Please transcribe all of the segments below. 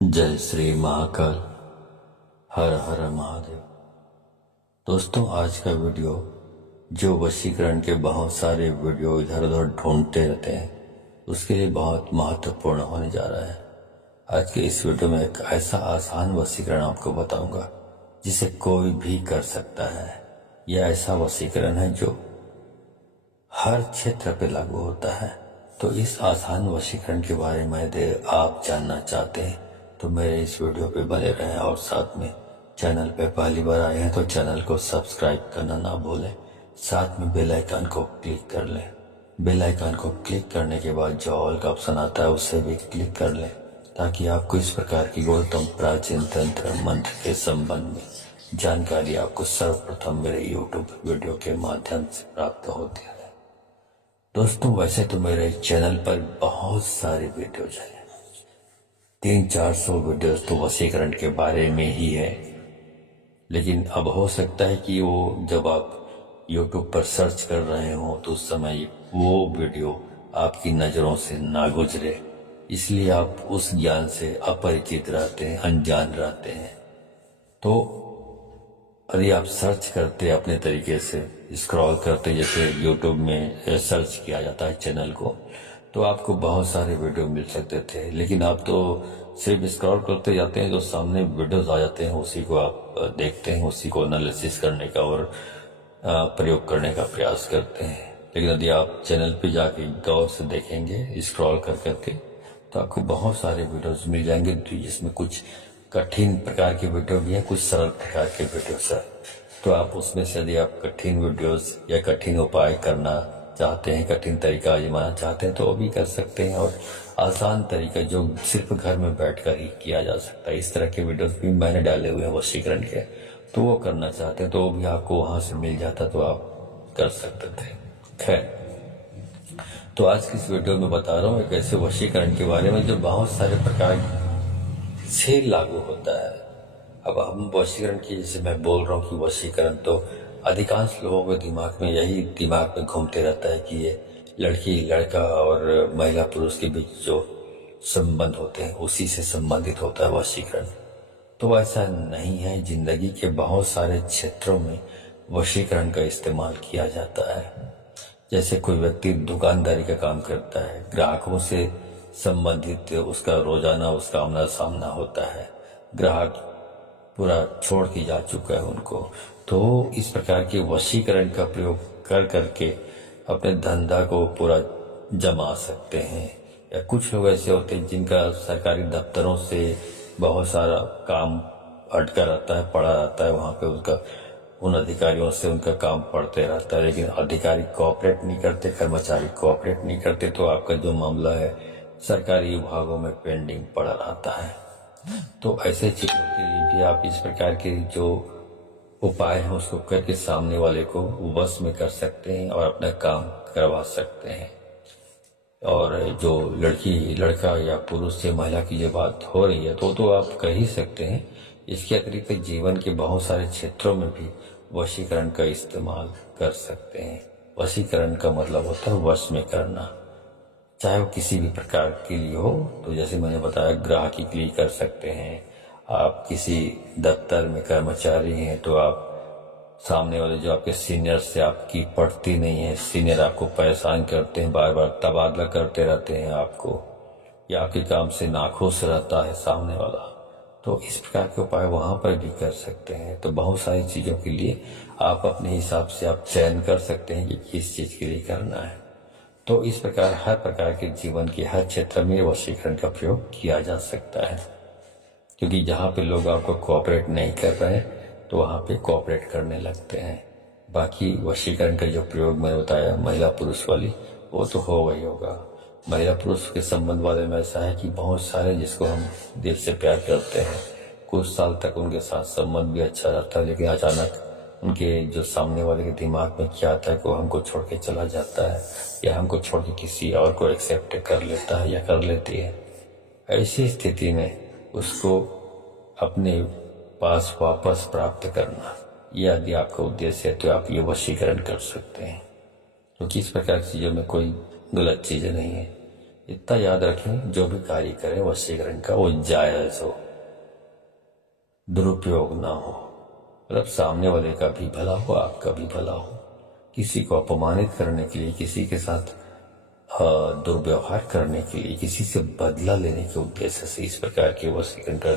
जय श्री महाकाल। हर हर महादेव। दोस्तों, आज का वीडियो जो वशीकरण के बहुत सारे वीडियो इधर उधर ढूंढते रहते हैं उसके लिए बहुत महत्वपूर्ण होने जा रहा है। आज के इस वीडियो में एक ऐसा आसान वशीकरण आपको बताऊंगा जिसे कोई भी कर सकता है। यह ऐसा वशीकरण है जो हर क्षेत्र पे लागू होता है। तो इस आसान वशीकरण के बारे में यदि आप जानना चाहते हैं तो मेरे इस वीडियो पे बने रहें, और साथ में चैनल पे पहली बार आए हैं तो चैनल को सब्सक्राइब करना ना भूलें। साथ में बेल आइकन को क्लिक कर लें। बेल आइकन को क्लिक करने के बाद जो ऑल का ऑप्शन आता है उसे भी क्लिक कर लें, ताकि आपको इस प्रकार की गौतम प्राचीन तंत्र मंत्र के संबंध में जानकारी आपको सर्वप्रथम मेरे यूट्यूब वीडियो के माध्यम से प्राप्त होती है। दोस्तों, वैसे तो मेरे चैनल पर बहुत सारे वीडियोज हैं, 300-400 वीडियोज तो वशीकरण के बारे में ही है। लेकिन अब हो सकता है कि वो जब आप YouTube पर सर्च कर रहे हो तो उस समय वो वीडियो आपकी नज़रों से ना गुजरे, इसलिए आप उस ज्ञान से अपरिचित रहते हैं, अनजान रहते हैं। तो यदि आप सर्च करते अपने तरीके से स्क्रॉल करते, जैसे YouTube में सर्च किया जाता है चैनल को, तो आपको बहुत सारे वीडियो मिल सकते थे। लेकिन आप तो सिर्फ स्क्रॉल करते जाते हैं, जो सामने वीडियोस आ जाते हैं उसी को आप देखते हैं, उसी को एनालिसिस करने का और प्रयोग करने का प्रयास करते हैं। लेकिन यदि आप चैनल पे जाके गौर से देखेंगे स्क्रॉल कर करके, तो आपको बहुत सारे वीडियोस मिल जाएंगे, जिसमें कुछ कठिन प्रकार के वीडियो भी हैं, कुछ सरल प्रकार के वीडियोस हैं। तो आप उसमें से यदि आप कठिन वीडियोस या कठिन उपाय करना चाहते हैं, कठिन तरीका आजमाना चाहते हैं तो वो भी कर सकते हैं, और आसान तरीका जो सिर्फ घर में बैठकर ही किया जा सकता है, इस तरह के वीडियोस भी मैंने डाले हुए हैं वशीकरण के। तो वो करना चाहते हैं तो वो भी आपको वहां से मिल जाता, तो आप कर सकते थे। खैर, तो आज की इस वीडियो में बता रहा हूँ एक ऐसे वशीकरण के बारे में जो बहुत सारे प्रकार से लागू होता है। अब हम वशीकरण की, जैसे मैं बोल रहा हूँ कि वशीकरण, तो अधिकांश लोगों के दिमाग में यही दिमाग में घूमते रहता है कि ये लड़की लड़का और महिला पुरुष के बीच जो संबंध होते हैं उसी से संबंधित होता है वशीकरण। तो ऐसा नहीं है। जिंदगी के बहुत सारे क्षेत्रों में वशीकरण का इस्तेमाल किया जाता है। जैसे कोई व्यक्ति दुकानदारी का काम करता है, ग्राहकों से संबंधित उसका रोजाना उसका आमना सामना होता है, ग्राहक पूरा छोड़ के जा चुका है उनको, तो इस प्रकार के वशीकरण का प्रयोग कर करके अपने धंधा को पूरा जमा सकते हैं। या कुछ लोग ऐसे होते हैं जिनका सरकारी दफ्तरों से बहुत सारा काम अटका रहता है, पड़ा रहता है, वहां पे उनका उन अधिकारियों से उनका काम पड़ते रहता है, लेकिन अधिकारी कोऑपरेट नहीं करते, कर्मचारी कोऑपरेट नहीं करते, तो आपका जो मामला है सरकारी विभागों में पेंडिंग पड़ा रहता है। तो ऐसे चीजों के लिए भी आप इस प्रकार के जो उपाय है उसको करके सामने वाले को वश में कर सकते हैं और अपना काम करवा सकते हैं। और जो लड़की लड़का या पुरुष से महिला की जो बात हो रही है तो आप कह ही सकते हैं। इसके अतिरिक्त जीवन के बहुत सारे क्षेत्रों में भी वशीकरण का इस्तेमाल कर सकते हैं। वशीकरण का मतलब होता है वश में करना, चाहे वो किसी भी प्रकार के लिए हो। तो जैसे मैंने बताया, ग्राहकी के लिए कर सकते हैं। आप किसी दफ्तर में कर्मचारी हैं तो आप सामने वाले जो आपके सीनियर से आपकी पड़ती नहीं है, सीनियर आपको परेशान करते हैं, बार बार तबादला करते रहते हैं आपको, या आपके काम से नाखुश रहता है सामने वाला, तो इस प्रकार के उपाय वहां पर भी कर सकते हैं। तो बहुत सारी चीजों के लिए आप अपने हिसाब से आप चयन कर सकते हैं कि किस चीज के लिए करना है। तो इस प्रकार हर प्रकार के जीवन के हर क्षेत्र में वशीकरण का प्रयोग किया जा सकता है, क्योंकि जहाँ पे लोग आपको कोऑपरेट नहीं कर रहे हैं तो वहाँ पे कोऑपरेट करने लगते हैं। बाकी वशीकरण का जो प्रयोग मैंने बताया महिला पुरुष वाली, वो तो हो गई होगा। महिला पुरुष के संबंध वाले में ऐसा है कि बहुत सारे जिसको हम दिल से प्यार करते हैं, कुछ साल तक उनके साथ संबंध भी अच्छा रहता है, लेकिन अचानक उनके जो सामने वाले के दिमाग में क्या आता है कि वो हमको छोड़ के चला जाता है, या हमको छोड़ के किसी और को एक्सेप्ट कर लेता है या कर लेती है। ऐसी स्थिति में उसको अपने पास वापस प्राप्त करना, यदि आपका उद्देश्य है तो आप ये वशीकरण कर सकते हैं, क्योंकि इस प्रकार की चीजों में कोई गलत चीजें नहीं है। इतना याद रखें, जो भी कार्य करें वशीकरण का वो जायज हो, दुरुपयोग ना हो, मतलब सामने वाले का भी भला हो, आपका भी भला हो। किसी को अपमानित करने के लिए, किसी के साथ दुर्व्यवहार करने के लिए, किसी से बदला लेने के उद्देश्य से इस प्रकार के वशीकरण का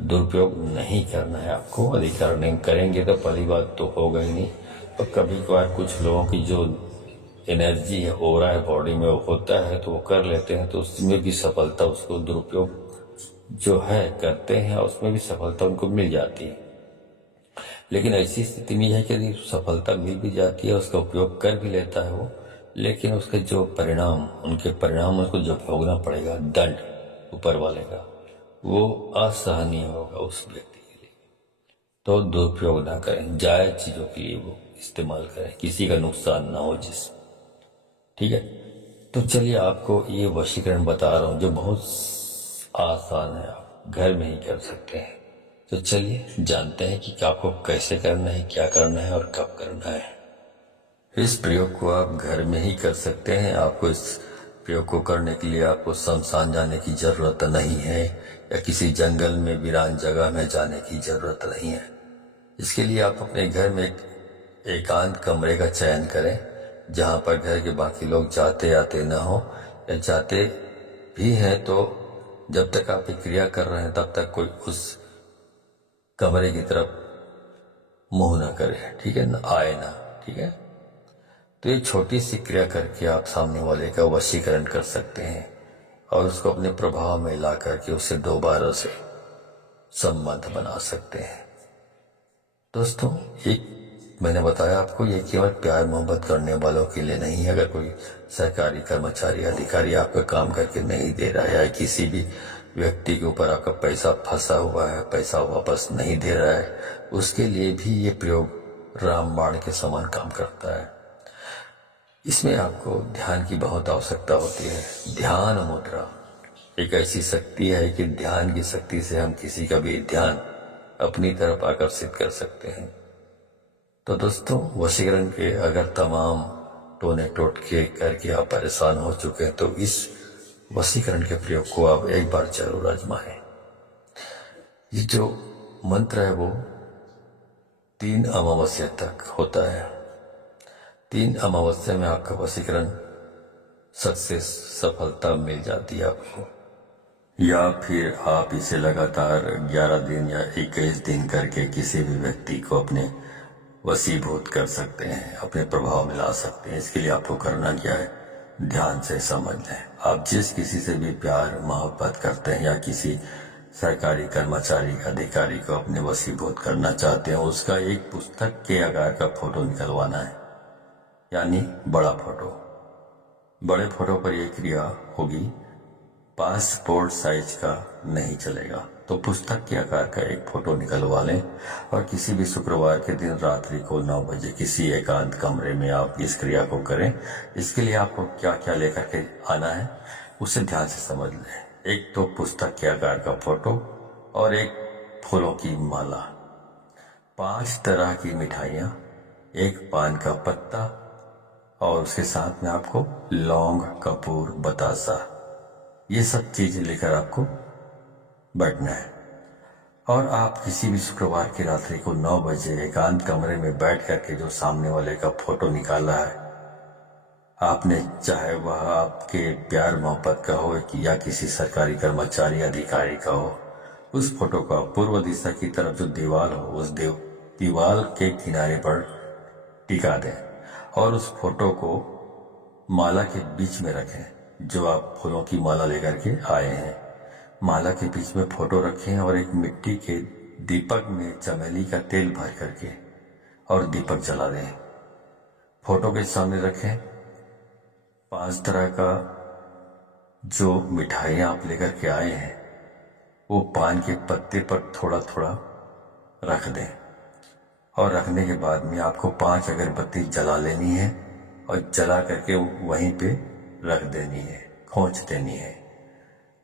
दुरुपयोग नहीं करना है आपको। अधिकार नहीं करेंगे तो पहली बात तो होगा ही नहीं। और कभी कभार कुछ लोगों की जो एनर्जी है, ओरा है बॉडी में, वो होता है तो वो कर लेते हैं, तो उसमें भी सफलता, उसको दुरुपयोग जो है करते हैं, उसमें भी सफलता उनको मिल जाती है। लेकिन ऐसी स्थिति में है कि यदि सफलता मिल भी जाती है, उसका उपयोग कर भी लेता है वो, लेकिन उसके जो परिणाम, उनके परिणाम उसको जो भोगना पड़ेगा, दंड ऊपर वाले का, वो असहनीय होगा उस व्यक्ति के लिए। तो दुरुपयोग ना करें, जायज चीजों के लिए वो इस्तेमाल करें, किसी का नुकसान ना हो जिस। ठीक है, तो चलिए आपको ये वशीकरण बता रहा हूं जो बहुत आसान है, आप घर में ही कर सकते हैं। तो चलिए जानते हैं कि आपको कैसे करना है, क्या करना है और कब करना है। इस प्रयोग को आप घर में ही कर सकते हैं। आपको इस प्रयोग को करने के लिए आपको शमशान जाने की जरूरत नहीं है, या किसी जंगल में वीरान जगह में जाने की जरूरत नहीं है। इसके लिए आप अपने घर में एक एकांत कमरे का चयन करें, जहां पर घर के बाकी लोग जाते आते न हो, या जाते भी हैं तो जब तक आप ये क्रिया कर रहे हैं तब तक कोई उस कमरे की तरफ मुंह ना करे, ठीक है ना, आए ना। ठीक है, तो ये छोटी सी क्रिया करके आप सामने वाले का वशीकरण कर सकते हैं और उसको अपने प्रभाव में ला करके उससे दोबारा से संबंध बना सकते हैं। दोस्तों, एक मैंने बताया आपको, ये केवल प्यार मोहब्बत करने वालों के लिए नहीं है। अगर कोई सरकारी कर्मचारी अधिकारी आपका काम करके नहीं दे रहा है, या किसी भी व्यक्ति के ऊपर आपका पैसा फंसा हुआ है, पैसा वापस नहीं दे रहा है, उसके लिए भी ये प्रयोग रामबाण के समान काम करता है। इसमें आपको ध्यान की बहुत आवश्यकता होती है। ध्यान मुद्रा एक ऐसी शक्ति है कि ध्यान की शक्ति से हम किसी का भी ध्यान अपनी तरफ आकर्षित कर सकते हैं। तो दोस्तों, वशीकरण के अगर तमाम टोने टोटके करके आप परेशान हो चुके हैं, तो इस वशीकरण के प्रयोग को आप एक बार जरूर आजमाएं। ये जो मंत्र है वो 3 अमावस्या तक होता है। 3 अमावस्या में आपका वशीकरण सक्सेस, सफलता मिल जाती है आपको। या फिर आप इसे लगातार 11 दिन या 21 दिन करके किसी भी व्यक्ति को अपने वशीभूत कर सकते हैं, अपने प्रभाव में ला सकते हैं। इसके लिए आपको करना क्या है, ध्यान से समझ लें। आप जिस किसी से भी प्यार मोहब्बत करते हैं, या किसी सरकारी कर्मचारी अधिकारी को अपने वशीभूत करना चाहते हैं, उसका एक पुस्तक के आकार का फोटो निकलवाना है, यानी बड़ा फोटो। बड़े फोटो पर यह क्रिया होगी, पासपोर्ट साइज का नहीं चलेगा। तो पुस्तक के आकार का एक फोटो निकलवा लें और किसी भी शुक्रवार के दिन रात्रि को 9 बजे किसी एकांत कमरे में आप इस क्रिया को करें। इसके लिए आपको क्या क्या लेकर के आना है उसे ध्यान से समझ लें। एक तो पुस्तक के आकार का फोटो और एक फूलों की माला, 5 तरह की मिठाइयाँ, एक पान का पत्ता, और उसके साथ में आपको लौंग, कपूर, बतासा, ये सब चीजें लेकर आपको बैठना है। और आप किसी भी शुक्रवार की रात्रि को 9 बजे एकांत कमरे में बैठ करके जो सामने वाले का फोटो निकाला है आपने, चाहे वह आपके प्यार मोहब्बत का हो या किसी सरकारी कर्मचारी अधिकारी का हो, उस फोटो का पूर्व दिशा की तरफ जो दीवार हो, उस दीवार के किनारे पर टिका दें और उस फोटो को माला के बीच में रखें, जो आप फूलों की माला लेकर के आए हैं। माला के बीच में फोटो रखें और एक मिट्टी के दीपक में चमेली का तेल भर करके और दीपक जला दें। फोटो के सामने रखें। 5 तरह का जो मिठाइयाँ आप लेकर के आए हैं वो पान के पत्ते पर थोड़ा थोड़ा रख दें, और रखने के बाद में आपको 5 अगरबत्ती जला लेनी है और जला करके वहीं पे रख देनी है, खोंच देनी है।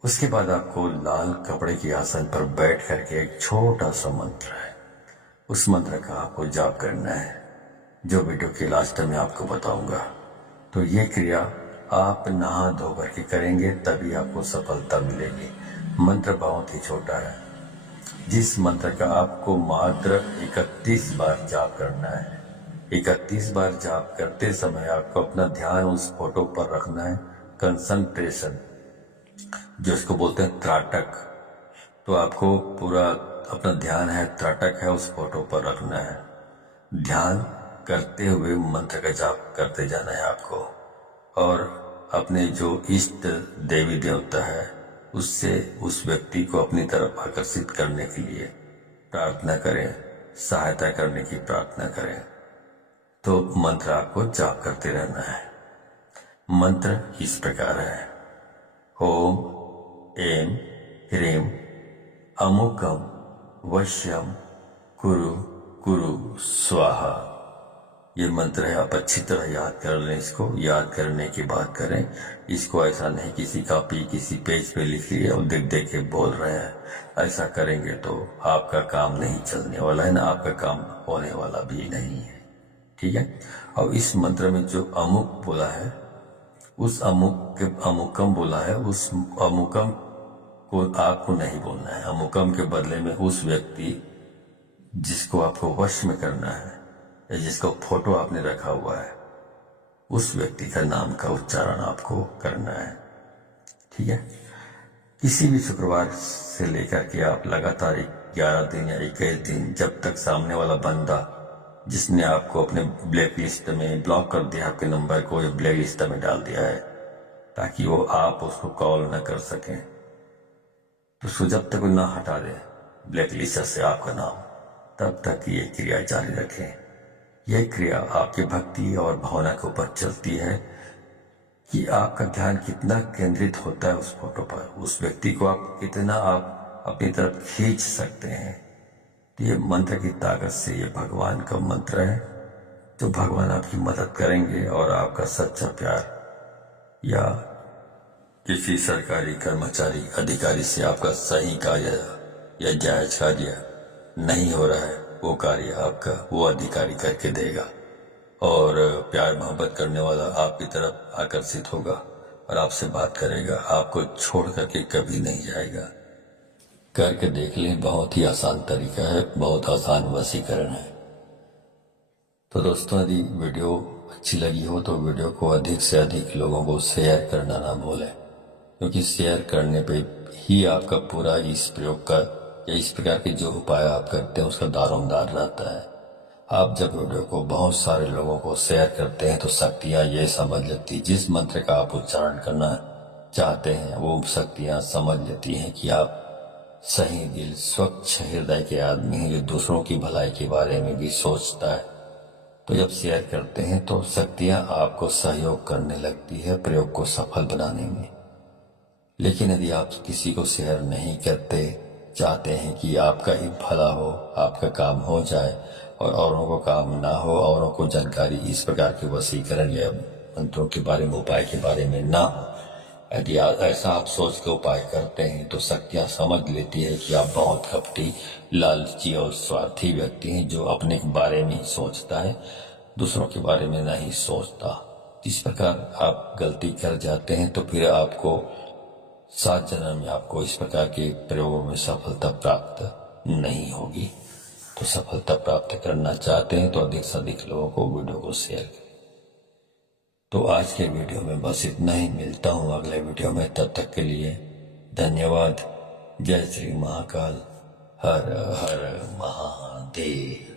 उसके बाद आपको लाल कपड़े के आसन पर बैठ करके एक छोटा सा मंत्र है, उस मंत्र का आपको जाप करना है, जो वीडियो के लास्ट में आपको बताऊंगा। तो ये क्रिया आप नहा धो करके करेंगे तभी आपको सफलता मिलेगी। मंत्र बहुत ही छोटा है, जिस मंत्र का आपको मात्र 31 बार जाप करना है। 31 बार जाप करते समय आपको अपना ध्यान उस फोटो पर रखना है, कंसंट्रेशन, जो इसको बोलते हैं त्राटक। तो आपको पूरा अपना ध्यान है, त्राटक है, उस फोटो पर रखना है। ध्यान करते हुए मंत्र का जाप करते जाना है आपको, और अपने जो इष्ट देवी देवता है उससे उस व्यक्ति को अपनी तरफ आकर्षित करने के लिए प्रार्थना करें, सहायता करने की प्रार्थना करें। तो मंत्र आपको जाप करते रहना है। मंत्र इस प्रकार है: ओम ऐं ह्रीं अमुकम वश्यम कुरु कुरु स्वाहा। ये मंत्र है, आप अच्छी तरह याद कर लें। इसको याद करने की बात करें। इसको ऐसा नहीं किसी कॉपी किसी पेज पे लिख लिए और देख देख के बोल रहे हैं। ऐसा करेंगे तो आपका काम नहीं चलने वाला है, ना आपका काम होने वाला भी नहीं है। ठीक है। और इस मंत्र में जो अमुक बोला है, उस अमुकम बोला है, उस अमुकम को आपको नहीं बोलना है। अमुकम के बदले में उस व्यक्ति जिसको आपको वश में करना है या जिसका फोटो आपने रखा हुआ है, उस व्यक्ति का नाम का उच्चारण आपको करना है। ठीक है। किसी भी शुक्रवार से लेकर के आप लगातार 11 दिन या 21 दिन, जब तक सामने वाला बंदा जिसने आपको अपने ब्लैक लिस्ट में ब्लॉक कर दिया, आपके नंबर को या ब्लैक लिस्ट में डाल दिया है ताकि वो आप उसको कॉल न कर सकें, तो उसको जब तक ना हटा दे ब्लैक लिस्ट से आपका नाम, तब तक ये क्रिया जारी रखें। यह क्रिया आपकी भक्ति और भावना के ऊपर चलती है कि आपका ध्यान कितना केंद्रित होता है उस फोटो पर, उस व्यक्ति को आप कितना आप अपनी तरफ खींच सकते हैं। तो ये मंत्र की ताकत से, ये भगवान का मंत्र है, जो भगवान आपकी मदद करेंगे और आपका सच्चा प्यार या किसी सरकारी कर्मचारी अधिकारी से आपका सही कार्य या जायज कार्य नहीं हो रहा है, वो कार्य आपका वो अधिकारी करके देगा और प्यार मोहब्बत करने वाला आपकी तरफ आकर्षित होगा और आपसे बात करेगा, आपको छोड़ करके कभी नहीं जाएगा। करके देख लें, बहुत ही आसान तरीका है, बहुत आसान वशीकरण है। तो दोस्तों, यदि वीडियो अच्छी लगी हो तो वीडियो को अधिक से अधिक लोगों को शेयर करना ना भूलें, क्योंकि शेयर करने पे ही आपका पूरा इस प्रयोग का या इस प्रकार के जो उपाय आप करते हैं उसका दारोमदार रहता है। आप जब वीडियो को बहुत सारे लोगों को शेयर करते हैं तो शक्तियाँ ये समझ लेती, जिस मंत्र का आप उच्चारण करना चाहते हैं वो शक्तियाँ समझ लेती हैं कि आप सही दिल स्वच्छ हृदय के आदमी हैं, जो दूसरों की भलाई के बारे में भी सोचता है। तो जब शेयर करते हैं तो शक्तियाँ आपको सहयोग करने लगती है प्रयोग को सफल बनाने में। लेकिन यदि आप किसी को शेयर नहीं करते, चाहते हैं कि आपका ही भला हो, आपका काम हो जाए और औरों को काम ना हो, औरों को जानकारी इस प्रकार के वशीकरण या मंत्रों के बारे में, उपाय के बारे में ना हो, यदि ऐसा आप सोच के उपाय करते हैं तो शक्तियाँ समझ लेती है कि आप बहुत कपटी, लालची और स्वार्थी व्यक्ति हैं, जो अपने बारे में ही सोचता है, दूसरों के बारे में नहीं सोचता। जिस प्रकार आप गलती कर जाते हैं तो फिर आपको 7 जन्म में आपको इस प्रकार के प्रयोगों में सफलता प्राप्त नहीं होगी। तो सफलता प्राप्त करना चाहते हैं तो अधिक से अधिक लोगों को वीडियो को शेयर करें। तो आज के वीडियो में बस इतना ही, मिलता हूँ अगले वीडियो में, तब तक के लिए धन्यवाद। जय श्री महाकाल, हर हर महादेव।